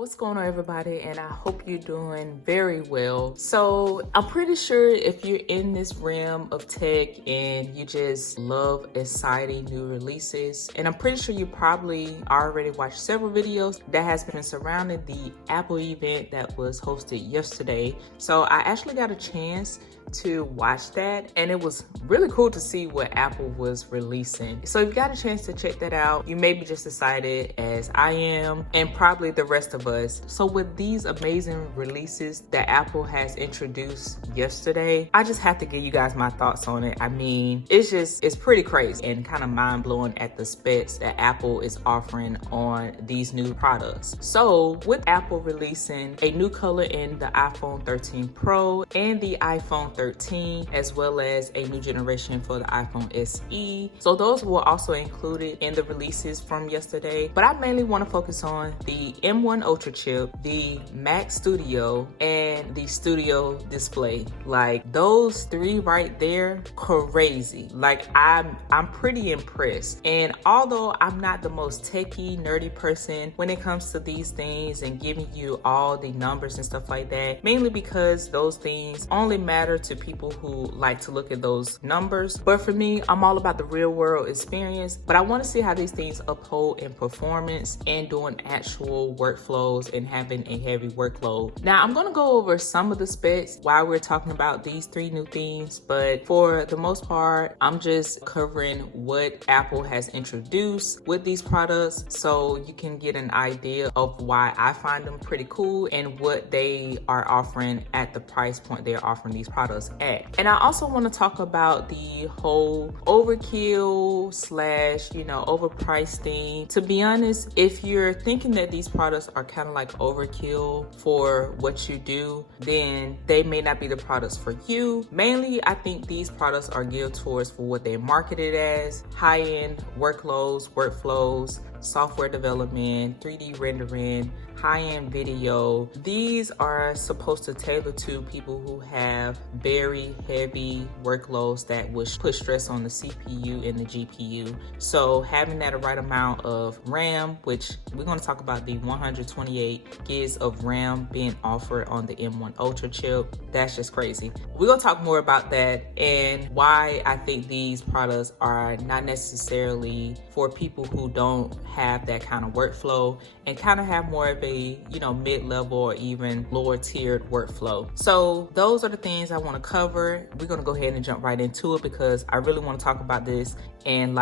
What's going on, everybody? And I hope you're doing very well. So I'm pretty sure if you're in this realm of tech and you just love exciting new releases, and I'm pretty sure you probably already watched several videos that has been surrounding the Apple event that was hosted yesterday. So I actually got a chance to watch that, and it was really cool to see what Apple was releasing. So if you got a chance to check that out, you may be just excited as I am, and probably the rest of us. So with these amazing releases that Apple has introduced yesterday, I just have to give you guys my thoughts on it. I mean, it's pretty crazy and kind of mind-blowing at the specs that Apple is offering on these new products. So with Apple releasing a new color in the iPhone 13 Pro and the iPhone 13, as well as a new generation for the iPhone SE. So those were also included in the releases from yesterday. But I mainly want to focus on the M1 Ultra chip, the Mac Studio, and the Studio Display. Like those three right there, crazy. Like I'm pretty impressed. And although I'm not the most techie, nerdy person when it comes to these things and giving you all the numbers and stuff like that, mainly because those things only matter to people who like to look at those numbers. But for me, I'm all about the real world experience, but I want to see how these things uphold in performance and doing actual workflows and having a heavy workload. Now I'm going to go over some of the specs while we're talking about these three new things, but for the most part, I'm just covering what Apple has introduced with these products so you can get an idea of why I find them pretty cool and what they are offering at the price point they're offering these products at. And I also want to talk about the whole overkill slash, overpriced thing. To be honest, if you're thinking that these products are kind of like overkill for what you do, then they may not be the products for you. Mainly, I think these products are geared towards for what they're marketed as: high-end workloads, workflows, software development, 3D rendering, high-end video. These are supposed to tailor to people who have very heavy workloads that would put stress on the CPU and the GPU. So having that right amount of RAM, which we're going to talk about the 128 gigs of RAM being offered on the M1 Ultra chip, that's just crazy. We're going to talk more about that and why I think these products are not necessarily for people who don't have that kind of workflow and kind of have more of a mid-level or even lower tiered workflow. So those are the things I want to cover. We're going to go ahead and jump right into it because I really want to talk about this and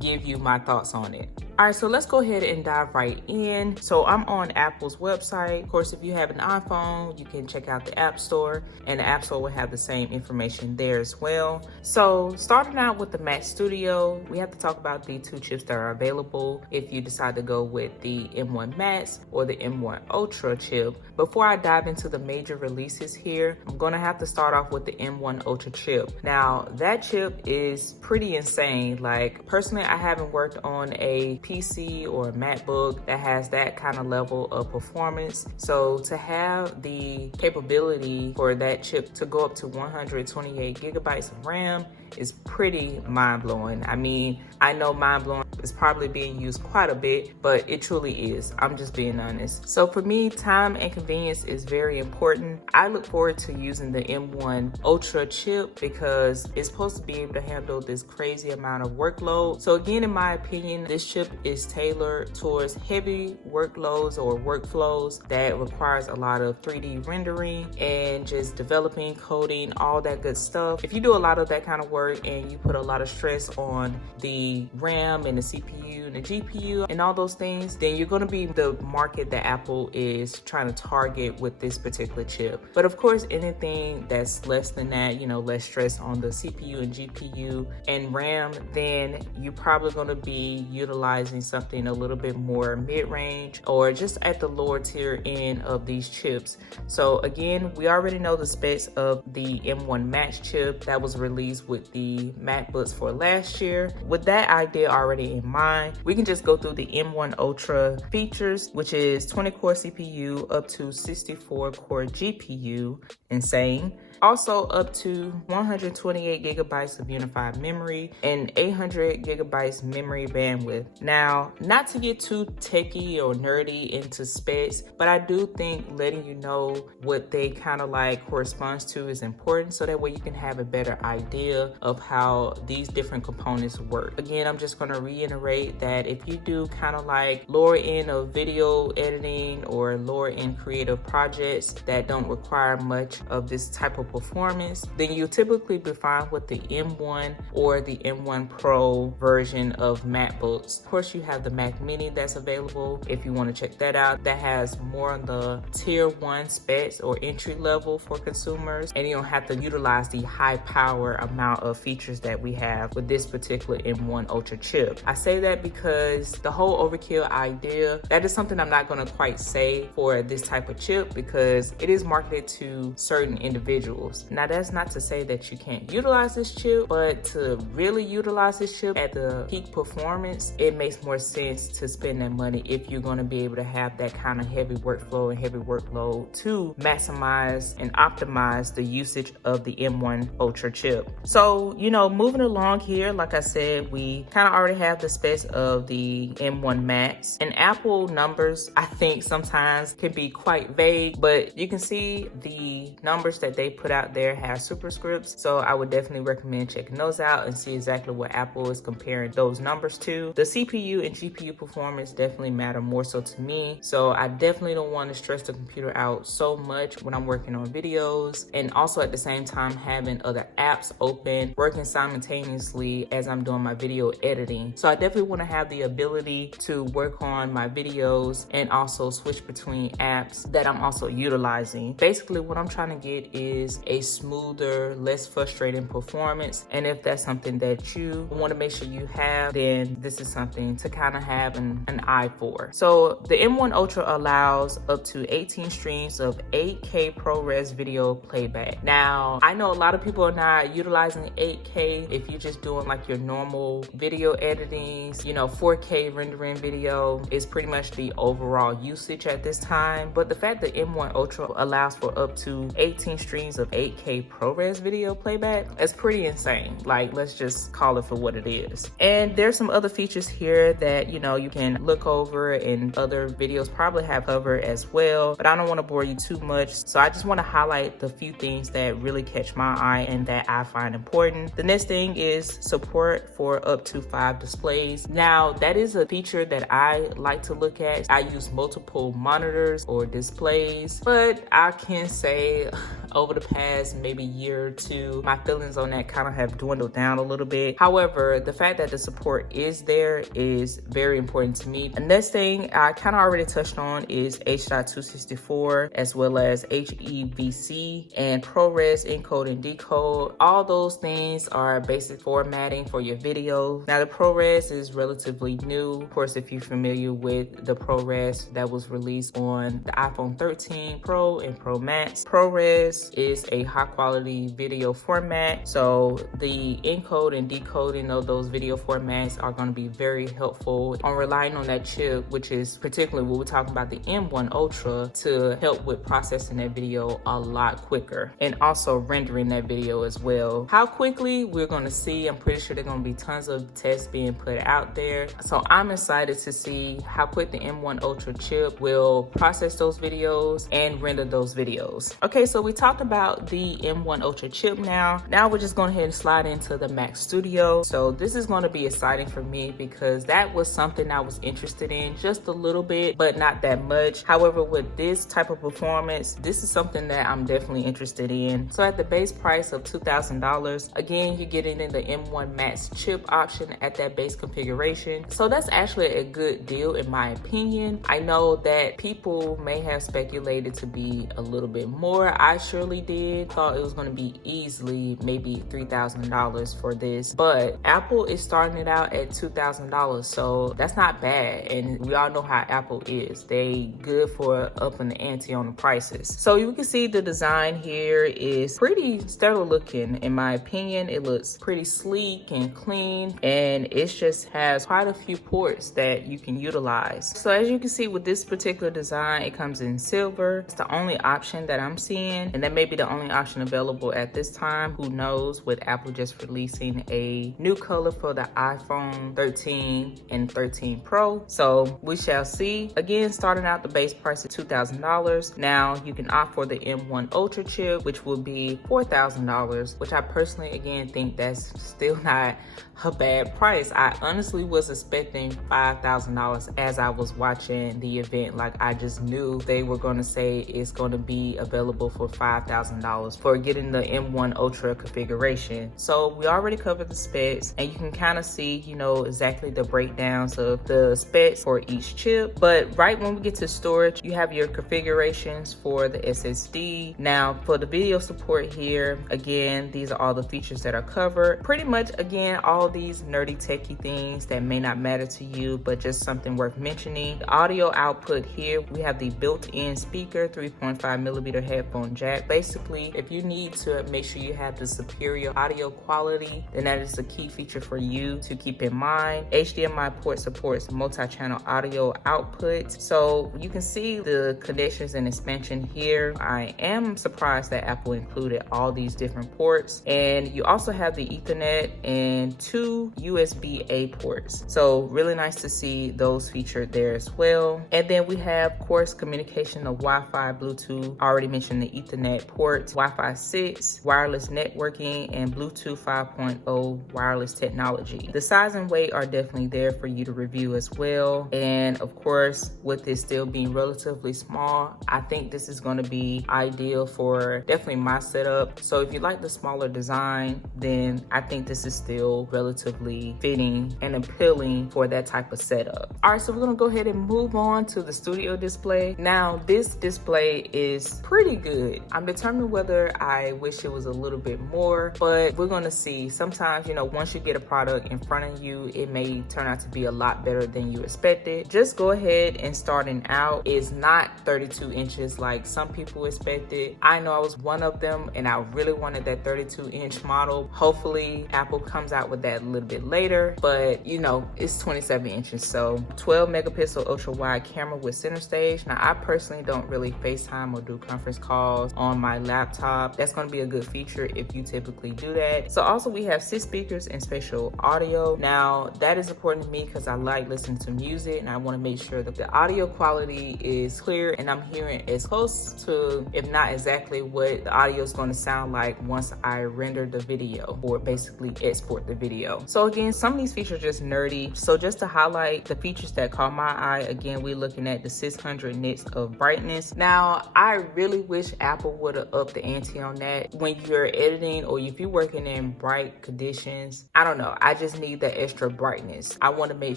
give you my thoughts on it. All right, so let's go ahead and dive right in. So I'm on Apple's website. Of course, if you have an iPhone, you can check out the App Store, and the App Store will have the same information there as well. So starting out with the Mac Studio, we have to talk about the two chips that are available if you decide to go with the M1 Max or the M1 Ultra chip. Before I dive into the major releases here, I'm gonna have to start off with the M1 Ultra chip. Now, that chip is pretty insane. Like, personally, I haven't worked on a PC or a MacBook that has that kind of level of performance. So to have the capability for that chip to go up to 128 gigabytes of RAM is pretty mind-blowing. I mean, I know mind-blowing is probably being used quite a bit, but it truly is. I'm just being honest. So for me, time and convenience is very important. I look forward to using the M1 Ultra chip because it's supposed to be able to handle this crazy amount of workload. So again, in my opinion, this chip is tailored towards heavy workloads or workflows that requires a lot of 3D rendering and just developing, coding, all that good stuff. If you do a lot of that kind of work and you put a lot of stress on the RAM and the CPU and the GPU and all those things, then you're going to be the market that Apple is trying to target with this particular chip. But of course, anything that's less than that, less stress on the CPU and GPU and RAM, then you're probably going to be utilizing something a little bit more mid-range or just at the lower tier end of these chips. So again, we already know the specs of the M1 Max chip that was released with with the MacBooks for last year. With that idea already in mind, we can just go through the M1 Ultra features, which is 20-core CPU up to 64-core GPU, insane. Also up to 128 gigabytes of unified memory and 800 gigabytes memory bandwidth. Now, not to get too techie or nerdy into specs, but I do think letting you know what they kind of like corresponds to is important, so that way you can have a better idea of how these different components work. Again, I'm just going to reiterate that if you do kind of like lower end of video editing or lower end creative projects that don't require much of this type of performance, then you'll typically be fine with the M1 or the M1 Pro version of MacBooks. Of course, you have the Mac Mini that's available if you want to check that out. That has more on the tier 1 specs or entry level for consumers, and you don't have to utilize the high power amount of features that we have with this particular M1 Ultra chip. I say that because the whole overkill idea, that is something I'm not going to quite say for this type of chip, because it is marketed to certain individuals. Now, that's not to say that you can't utilize this chip, but to really utilize this chip at the peak performance, it makes more sense to spend that money if you're going to be able to have that kind of heavy workflow and heavy workload to maximize and optimize the usage of the M1 Ultra chip. So, moving along here, like I said, we kind of already have the specs of the M1 Max, and Apple numbers, I think sometimes can be quite vague, but you can see the numbers that they put out there have superscripts, so I would definitely recommend checking those out and see exactly what Apple is comparing those numbers to. The CPU and GPU performance definitely matter more so to me, so I definitely don't want to stress the computer out so much when I'm working on videos, and also at the same time having other apps open, working simultaneously as I'm doing my video editing. So I definitely want to have the ability to work on my videos and also switch between apps that I'm also utilizing. Basically, what I'm trying to get is a smoother, less frustrating performance, and if that's something that you want to make sure you have, then this is something to kind of have an eye for. So the M1 Ultra allows up to 18 streams of 8K ProRes video playback. Now, I know a lot of people are not utilizing 8K if you're just doing like your normal video editing. 4K rendering video is pretty much the overall usage at this time, but the fact that M1 Ultra allows for up to 18 streams of 8K ProRes video playback is pretty insane. Like, let's just call it for what it is. And there's some other features here that you can look over, and other videos probably have covered as well, but I don't want to bore you too much, so I just want to highlight the few things that really catch my eye and that I find important. The next thing is support for up to 5 displays. Now, that is a feature that I like to look at. I use multiple monitors or displays, but I can say over the past maybe year or two, my feelings on that kind of have dwindled down a little bit. However, the fact that the support is there is very important to me. The next thing I kind of already touched on is H.264 as well as HEVC and ProRes encode and decode. All those things are basic formatting for your video. Now, the ProRes is relatively new. Of course, if you're familiar with the ProRes that was released on the iPhone 13 Pro and Pro Max, ProRes is a high quality video format, so the encode and decoding of those video formats are going to be very helpful on relying on that chip, which is particularly when we're talking about the M1 Ultra, to help with processing that video a lot quicker and also rendering that video as well. How quickly, we're going to see. I'm pretty sure there's going to be tons of tests being put out there, so I'm excited to see how quick the M1 Ultra chip will process those videos and render those videos. Okay, so we talked about the M1 Ultra chip. Now we're just going ahead and slide into the Mac Studio. So this is going to be exciting for me because that was something I was interested in just a little bit, but not that much. However, with this type of performance, this is something that I'm definitely interested in. So at the base price of $2,000, again, you're getting in the M1 Max chip option at that base configuration. So that's actually a good deal in my opinion. I know that people may have speculated to be a little bit more. I sure surely did. Thought it was going to be easily maybe $3,000 for this, but Apple is starting it out at $2,000, so that's not bad. And we all know how Apple is. They good for upping the ante on the prices. So you can see the design here is pretty stellar looking. In my opinion, it looks pretty sleek and clean, and it just has quite a few ports that you can utilize. So as you can see with this particular design, it comes in silver. It's the only option that I'm seeing, and that may be the only option available at this time. Who knows, with Apple just releasing a new color for the iPhone 13 and 13 Pro. So we shall see. Again, starting out the base price is $2,000. Now you can opt for the M1 Ultra chip, which will be $4,000, which I personally again think that's still not a bad price. I honestly was expecting $5,000 as I was watching the event. Like, I just knew they were going to say it's going to be available for $5,000 for getting the M1 Ultra configuration. So we already covered the specs, and you can kind of see, you know, exactly the breakdowns of the specs for each chip. But right when we get to storage, you have your configurations for the SSD. Now for the video support here, again, these are all the features that are covered. Pretty much, again, all these nerdy techie things that may not matter to you, but just something worth mentioning. The audio output here, we have the built-in speaker, 3.5mm headphone jack. Basically, if you need to make sure you have the superior audio quality, then that is a key feature for you to keep in mind. HDMI port supports multi-channel audio output. So you can see the connections and expansion here. I am surprised that Apple included all these different ports. And you also have the Ethernet and two USB-A ports. So really nice to see those featured there as well. And then we have, of course, communication of Wi-Fi, Bluetooth. I already mentioned the Ethernet ports, Wi-Fi 6, wireless networking, and Bluetooth 5.0 wireless technology. The size and weight are definitely there for you to review as well. And of course, with this still being relatively small, I think this is going to be ideal for definitely my setup. So if you like the smaller design, then I think this is still relatively fitting and appealing for that type of setup. All right, so we're gonna go ahead and move on to the studio display. Now, this display is pretty good. I'm determined whether I wish it was a little bit more, but we're gonna see. Sometimes, you know, once you get a product in front of you, it may turn out to be a lot better than you expected. Just go ahead and starting out is not 32 inches like some people expected. I know I was one of them, and I really wanted that 32-inch model. Hopefully, Apple comes out with that a little bit later, but you know, it's 27 inches. So 12 megapixel ultra wide camera with center stage. Now, I personally don't really FaceTime or do conference calls on my laptop. That's going to be a good feature if you typically do that. So also we have 6 speakers and spatial audio. Now that is important to me because I like listening to music, and I want to make sure that the audio quality is clear and I'm hearing as close to, if not exactly, what the audio is going to sound like once I render the video or basically export the video. So again, some of these features are just nerdy. So just to highlight the features that caught my eye, again, we're looking at the 600 nits of brightness. Now, I really wish Apple would have upped the ante on that. When you're editing or if you're working in bright conditions, I don't know, I just need that extra brightness. I want to make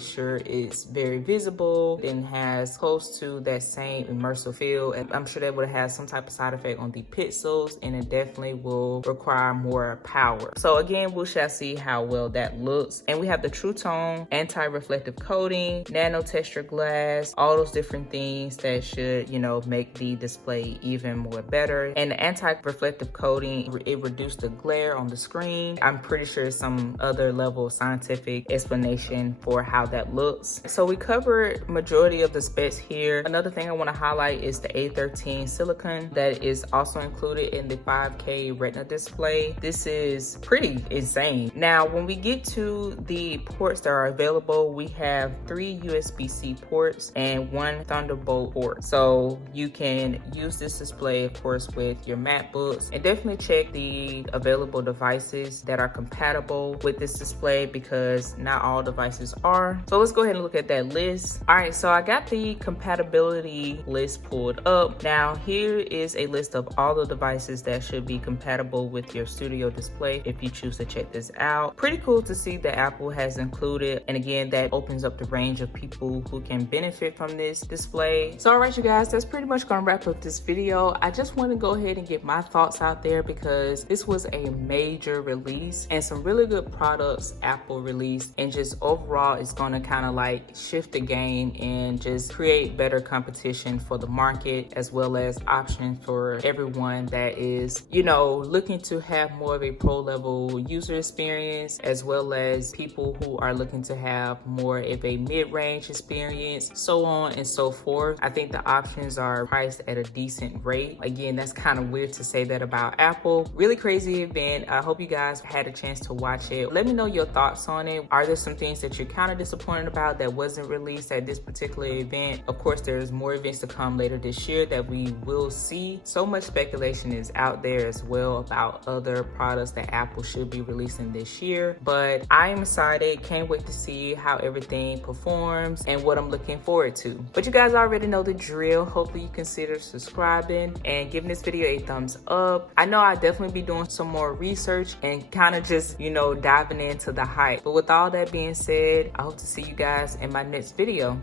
sure it's very visible and has close to that same immersive feel. And I'm sure that would have some type of side effect on the pixels, and it definitely will require more power. So again, we shall see how well that looks. And we have the True Tone, anti-reflective coating, nano texture glass, all those different things that should, you know, make the display even more better. And the anti-reflective coating, it reduced the glare on the screen. I'm pretty sure some other level of scientific explanation for how that looks. So we covered majority of the specs here. Another thing I want to highlight is the A13 silicon that is also included in the 5K Retina display. This is pretty insane. Now, when we get to the ports that are available, we have 3 USB-C ports and 1 Thunderbolt port. So you can use this display, of course, with your MacBooks, and definitely check the available devices that are compatible with this display because not all devices are. So let's go ahead and look at that list. All right, so I got the compatibility list pulled up. Now, here is a list of all the devices that should be compatible with your studio display if you choose to check this out. Pretty cool to see that Apple has included, and again, that opens up the range of people who can benefit from this display. So all right, you guys, that's pretty much gonna wrap up this video. I just want to go go ahead and get my thoughts out there because this was a major release and some really good products Apple released, and just overall it's going to kind of like shift the game and just create better competition for the market, as well as options for everyone that is, you know, looking to have more of a pro level user experience, as well as people who are looking to have more of a mid-range experience, so on and so forth. I think the options are priced at a decent rate. Again, that's kind of weird to say that about Apple. Really crazy event. I hope you guys had a chance to watch it. Let me know your thoughts on it. Are there some things that you're kind of disappointed about that wasn't released at this particular event? Of course, there's more events to come later this year that we will see. So much speculation is out there as well about other products that Apple should be releasing this year, but I am excited. Can't wait to see how everything performs and what I'm looking forward to. But you guys already know the drill. Hopefully you consider subscribing and giving this video a thumbs up. I know I'll definitely be doing some more research and kind of just, you know, diving into the hype. But with all that being said, I hope to see you guys in my next video.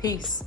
Peace.